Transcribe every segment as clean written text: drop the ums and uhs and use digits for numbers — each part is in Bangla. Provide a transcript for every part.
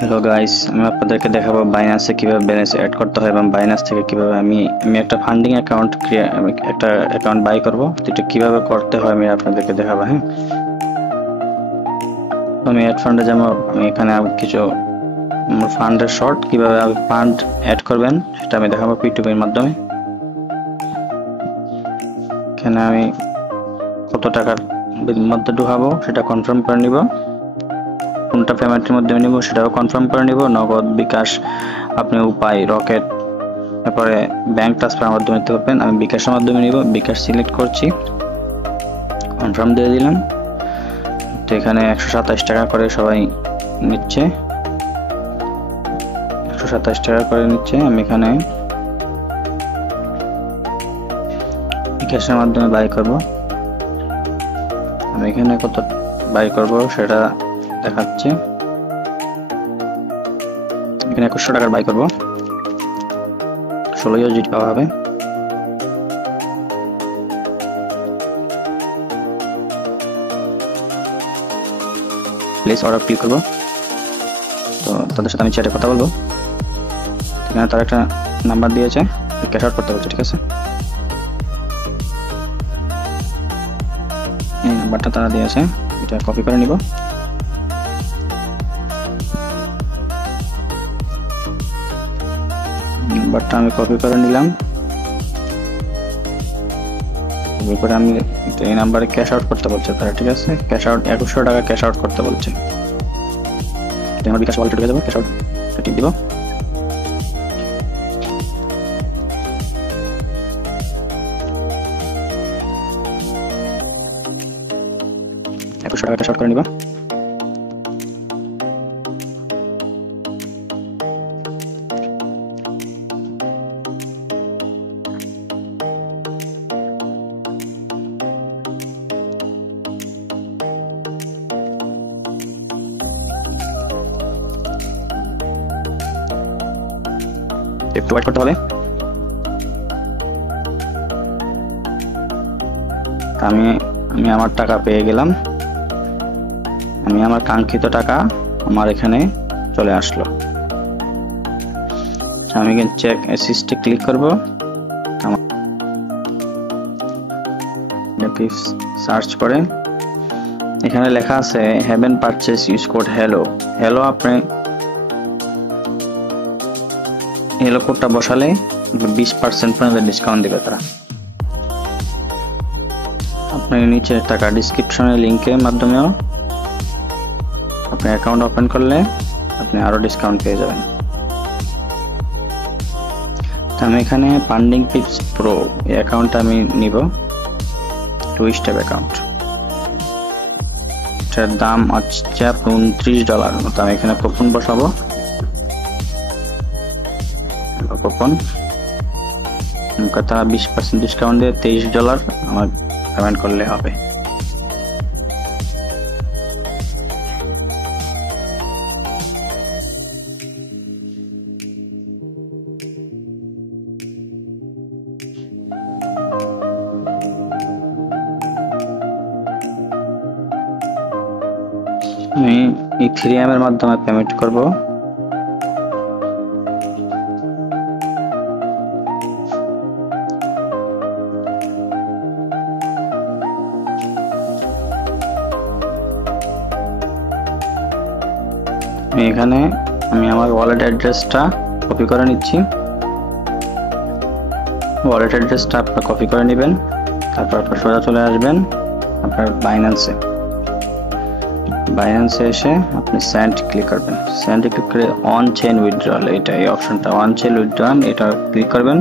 হ্যালো গাইস, আমি আপনাদেরকে দেখাবো বাইন্যান্সে কিভাবে ব্যালেন্স অ্যাড করতে হয় এবং বাইন্যান্স থেকে কিভাবে আমি একটা ফান্ডিং অ্যাকাউন্ট একটা অ্যাকাউন্ট বাই করব। এটা কিভাবে করতে হয় আমি আপনাদেরকে দেখাবো। হ্যাঁ, আমি অ্যাড ফান্ডে যাবো। আমি এখানে কিছু ফান্ডের শর্ট কিভাবে ফান্ড অ্যাড করবেন সেটা আমি দেখাবো P2P এর মাধ্যমে। এখানে আমি কত টাকার মধ্যে ঢুকাবো সেটা কনফার্ম করে নিব, কোনটা পেমেন্টের মাধ্যমে নিব সেটাও কনফার্ম করে নিব। নগদ, বিকাশ, আপনি উপায়, রকেট, তারপরে ব্যাংক ট্রান্সফারের মাধ্যমে নিতে পারবেন। আমি বিকাশের মাধ্যমে নিব, বিকাশ সিলেক্ট করছি, কনফার্ম দিয়ে দিলাম। তো এখানে 127 টাকা করে সবাই নিচ্ছে, 127 টাকা করে নিচ্ছে। আমি এখানে বিকাশের মাধ্যমে বাই করব। আমি এখানে কত বাই করব সেটা দেখাচ্ছে। এখানে 2100 টাকার বাই করব, 16 USD পাওয়া হবে। প্লেস অর্ডার ক্লিক করব। তো তাদের সাথে আমি চ্যাটে কথা বলবো। এখানে তার একটা নাম্বার দিয়েছে, ক্যাশ আউট করতে বলছে। ঠিক আছে, এই নাম্বারটা তারা দিয়েছে, এটা কপি করে নিব। নাম্বারটা আমি কপি করে নিলাম। এরপরে আমি এই নাম্বারে ক্যাশ আউট করতে বলছে তারা। ঠিক আছে, ক্যাশ আউট 2100 টাকা ক্যাশ আউট করতে বলছে। এটা আমার বিকাশ ওয়ালেটে ঢুকে যাবো, ক্যাশ আউট টিপ দিব। টাকা ক্যাশ আউট করে নিব। একটু ওয়েট করতে হবে। আমি আমার টাকা পেয়ে গেলাম। আমি আমার কাঙ্ক্ষিত টাকা আমার এখানে চলে আসলো। আমি চেক অ্যাসিস্টে ক্লিক করব। সার্চ করে এখানে লেখা আছে haven purchase use code hello. আপনি হ্যালো কোডটা বসালে 20% পর্যন্ত ডিসকাউন্ট দিবে তারা। আপনি নিচে টাকা ডিসক্রিপশনে লিংকের মাধ্যমেও আপনি অ্যাকাউন্ট ওপেন করলে আপনি আরো ডিসকাউন্ট পেয়ে যাবেন। আমি এখানে ফান্ডিং টিপস প্রো এই অ্যাকাউন্টটা আমি নিব, 2 স্টেপ অ্যাকাউন্ট। এটার দাম হচ্ছে $29 মতো। আমি এখানে কুপন বসাবো, কুপন কথা 20% ডিসকাউন্ট দিয়ে $23 আমার পেমেন্ট করলে হবে। আমি ইথেরিয়াম এর মাধ্যমে পেমেন্ট করব। এখানে আমি আমার ওয়ালেট অ্যাড্রেসটা কপি করে নিচ্ছি। ওয়ালেট অ্যাড্রেসটা আপনারা কপি করে নেবেন। তারপর আপনারা সোজা চলে আসবেন আপনার বাইন্যান্সে এসে আপনি সেন্ড ক্লিক করবেন। সেন্ড ক্লিক করে অন চেইন উইথড্রল, এই অপশনটা অন চেইন উইথড্রল এটা ক্লিক করবেন।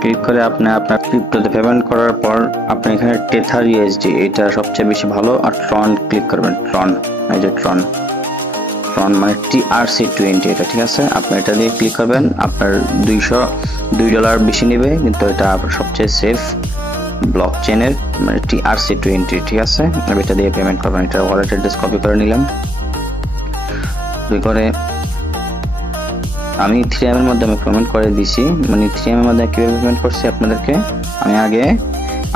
ক্লিক করে আপনি আপনার ক্রিপ্টোতে পেমেন্ট করার পর আপনি এখানে টেথার USD এটা সবচেয়ে বেশি ভালো। আর ট্রন ক্লিক করবেন। এই যে ট্রন মানে TRC20 এটা। ঠিক আছে, আপনি এটা দিয়ে ক্লিক করবেন। আপনার $202 বেশি নেবে, কিন্তু এটা সবচেয়ে সেফ ব্লক চেনের মানে TRC20। ঠিক আছে, আমি এটা দিয়ে পেমেন্ট করবেন। এটা ওয়ালেট অ্যাড্রেস কপি করে নিলাম। করে আমি ইথেরিয়াম এর মাধ্যমে পেমেন্ট করে দিছি। মানে ইথেরিয়াম এর মাধ্যমে কিভাবে পেমেন্ট করছি আপনাদেরকে আমি আগে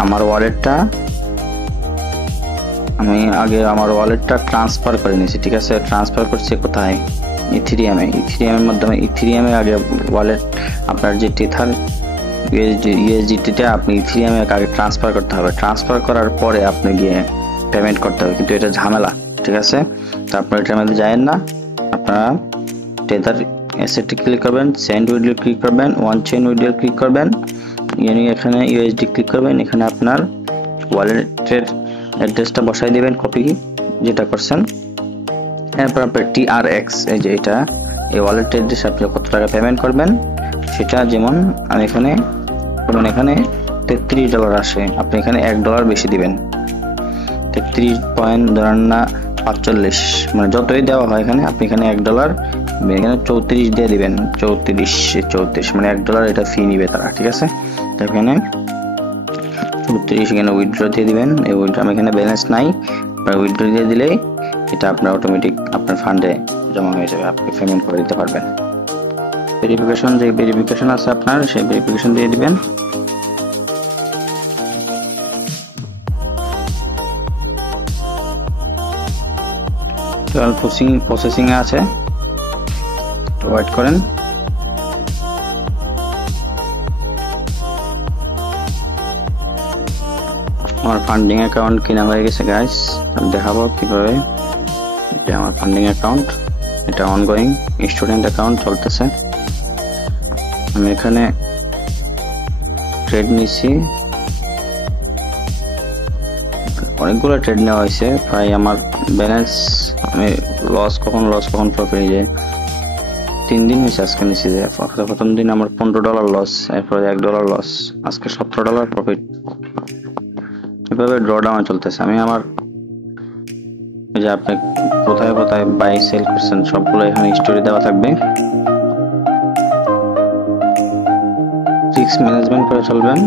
আমার ওয়ালেটটা আমি আগে আমার ওয়ালেটটা ট্রান্সফার করে নিয়েছি, ঠিক আছে। ট্রান্সফার করছি কোথায়? ইথেরিয়ামে। ইথেরিয়ামের মাধ্যমে ইথেরিয়ামে আগে ওয়ালেট আপনার যে টেথার ইউএসডিটিটা আপনি ইথেরিয়ামে আগে ট্রান্সফার করতে হবে। ট্রান্সফার করার পরে আপনি গিয়ে পেমেন্ট করতে হবে, কিন্তু এটা ঝামেলা, ঠিক আছে। তো আপনারা এটার মধ্যে যাবেন না, আপনারা টেথার অ্যাসেটে ক্লিক করবেন, সেন্ড উইথড্র ক্লিক করবেন, ওয়ান চেইন উইথড্র ক্লিক করবেন, এখানে ইউএসডি ক্লিক করবেন, এখানে আপনার ওয়ালেটের অ্যাড্রেসটা বসাই দিবেন, কপি যেটা করছেন। এরপর আপনার টিআরএক্স, এই যে এটা এই ওয়ালেটের অ্যাড্রেস আপনি কত টাকা পেমেন্ট করবেন সেটা, যেমন আমি এখানে $33 আসে, আপনি এখানে $1 বেশি দিবেন। 33 পয়েন্ট ধরেন না 45, মানে যতই দেওয়া হয় এখানে আপনি এখানে $1 এখানে 34 দিয়ে দিবেন। 34 মানে $1 এটা ফি নিবে তারা, ঠিক আছে। তো এখানে 34 এখানে উইথড্র দিয়ে দিবেন। এই উইথড্র আমি এখানে ব্যালেন্স নাই, আপনার উইথড্র দিয়ে দিলেই এটা আপনার অটোমেটিক আপনার ফান্ডে জমা হয়ে যাবে, আপনি পেমেন্ট করে দিতে পারবেন। ভেরিফিকেশন, যে ভেরিফিকেশন আছে আপনার সেই ভেরিফিকেশন দিয়ে দিবেন। প্রসেসিং এ আছে, ওয়েট করেন। আমার ফান্ডিং অ্যাকাউন্ট কিনা হয়ে গেছে গাইস, আমি দেখাবো কিভাবে। এটা আমার ফান্ডিং অ্যাকাউন্ট, এটা অনগোয়িং স্টুডেন্ট অ্যাকাউন্ট চলতেছে। আমি এখানে ট্রেড নিছি, অনেকগুলো ট্রেড নেওয়া হয়েছে, প্রায় আমার ব্যালেন্স আমি লস কখন প্রফিট হয়ে যায়। 3 দিন হয়েছে আজকে নিছি, যে প্রথম দিন আমার $15 লস, এরপরে $1 লস, আজকে $17 প্রফিট। এভাবে ড্রডাউন চলতেছে। আমি আমার যে আপনি কোথায় বাই সেল করছেন সবগুলো এখানে স্টোরি দেওয়া থাকবে। রিস্ক ম্যানেজমেন্ট করে চলবেন।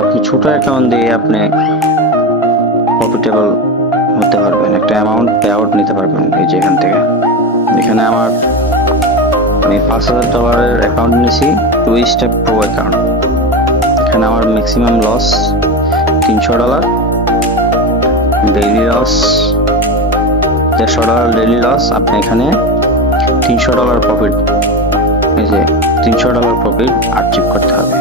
আপনি ছোট অ্যাকাউন্ট দিয়ে আপনি প্রফিটেবল হতে পারবেন, একটা অ্যামাউন্ট পে আউট নিতে পারবেন। এই যে এখানে আমি $5000 অ্যাকাউন্ট নিয়েছি, 2 স্টেপ প্রো অ্যাকাউন্ট। এখানে আমার maximum loss $300, daily loss $150 daily loss. আপনি এখানে $300 প্রফিট, এই যে $300 প্রফিট অ্যাচিভ করতে হবে,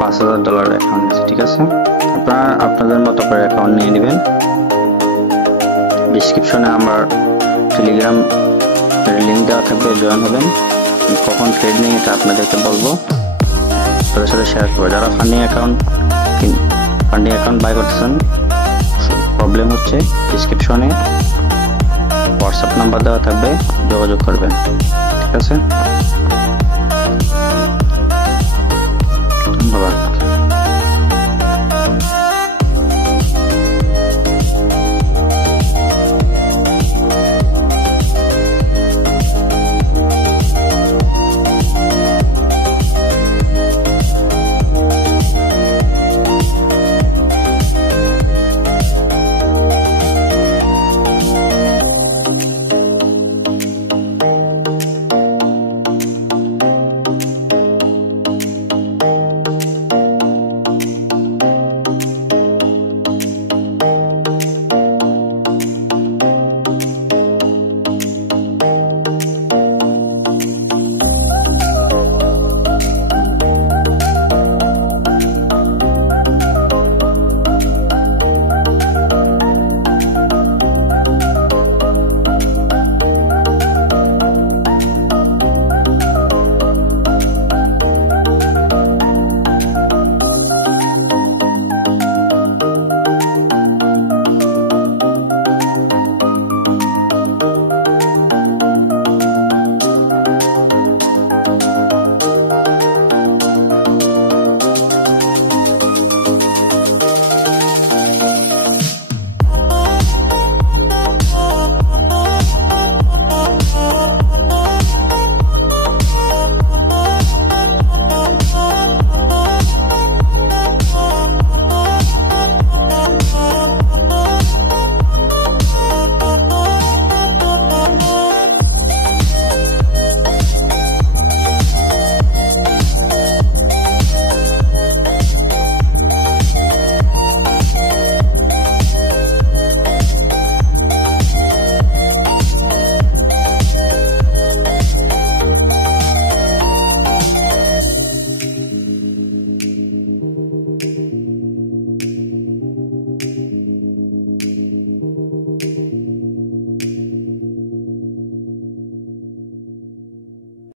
$5000 অ্যাকাউন্ট, ঠিক আছে। আপনাদের মতো করে অ্যাকাউন্ট নিয়ে নেবেন। ডিসক্রিপশনে আমার টেলিগ্রাম লিঙ্ক দেওয়া থাকবে, জয়েন হবেন। কখন ট্রেড নিই এটা আপনাদেরকে বলবো, তাদের সাথে শেয়ার করবো। যারা ফান্ডিং অ্যাকাউন্ট বাই করতেছেন, প্রবলেম হচ্ছে, ডিসক্রিপশনে হোয়াটসঅ্যাপ নাম্বার দেওয়া থাকবে, যোগাযোগ করবেন, ঠিক আছে।